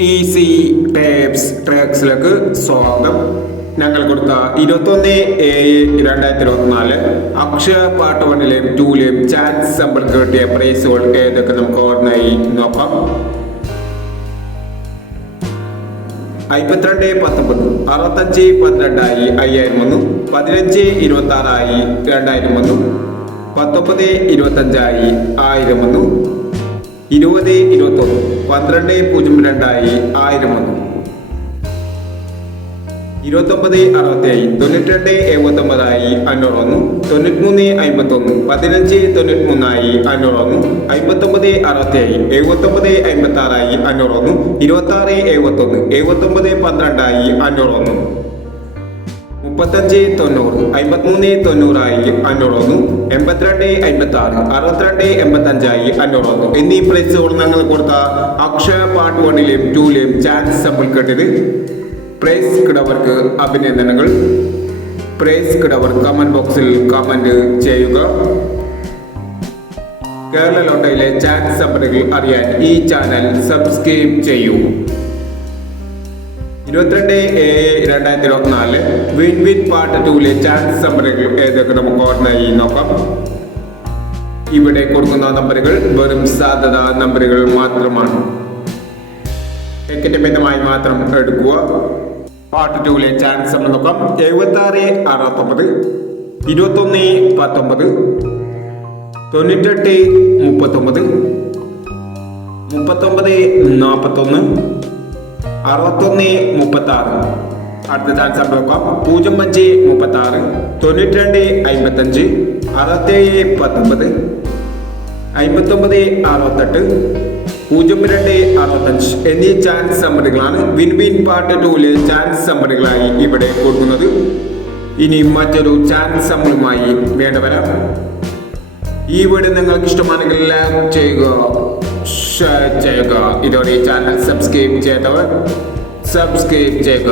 Easy tapes ട്രാക്സിലേക്ക് സ്വാഗതം. ഞങ്ങൾ കൊടുത്ത 21/7/2024 അക്ഷയ പാർട്ട് 1ലെയും 2ലെയും ചാൻസ് സമ്പിൾ കിട്ടിയ പ്രൈസുകൾ ഏതൊക്കെ നമുക്ക് ഓർമ്മയായി നോക്കാം. 52-19 65-12 5000 വന്നു. 15-26 2000 വന്നു. 19-25 1000 വന്നു. 20-21 12-02 1000 വന്നു. 29-67 92-79 500 വന്നു. 93-51 15-93 500 വന്നു. 59-67 79-56 500 വന്നു. 26-71 79-12 500 വന്നു. 35-90 53-90 500 വന്നു. 82-56 62-85 500 വന്നു. എന്നീ പ്രൈസുകൾ ഞങ്ങൾ കൊടുത്ത അക്ഷയ പാർട്ട് 1ലെയും 2ലെയും ചാൻസ് സമ്പിൾ കിട്ടിയത്. പ്രൈസ് കിടവർക്ക് അഭിനന്ദനങ്ങൾ. പ്രൈസ് കിടവർ കമന്റ് ബോക്സിൽ കമന്റ് ചെയ്യുക. കേരള ലോട്ടറിയിലെ ചാൻസ് സമ്പിളുകൾ അറിയാൻ ഈ ചാനൽ സബ്സ്ക്രൈബ് ചെയ്യൂ. 22/7/2024 വിൻ വിൻ പാർട്ട് 2ലെ ചാൻസ് നമ്പറുകൾ ഏതൊക്കെ നമുക്ക് ഓർമ്മയായി നോക്കാം. ഇവിടെ കൊടുക്കുന്ന നമ്പറുകൾ വെറും സാധ്യത നമ്പറുകൾ മാത്രമാണ്. ടിക്കറ്റ് മിതമായി മാത്രം എടുക്കുക. പാർട്ട് 2ലെ ചാൻസ് നമ്പർ നോക്കാം. 76-69 21-19 98-39 39-41 61-36. അടുത്ത ചാൻസ് നമ്പർ നോക്കാം. 05-36 92-55 67-19 59-68 02-65 എന്നീ ചാൻസ് നമ്പറുകളാണ് വിൻ വിൻ പാർട്ട് 2ലെ ചാൻസ് നമ്പറുകളായി ഇവിടെ കൊടുക്കുന്നത്. ഇനി മറ്റൊരു ചാൻസ് നമ്പറുമായി വേണ്ടവരാം. ഈ വീഡിയോ നിങ്ങൾക്ക് ഇഷ്ടമാണെങ്കിൽ ലൈക്ക് ചെയ്യുക, ഷെയർ ചെയ്യുക. ഇതോടെ ഈ ചാനൽ സബ്സ്ക്രൈബ് ചെയ്തവർ സബ്സ്ക്രൈബ് ചെയ്യുക.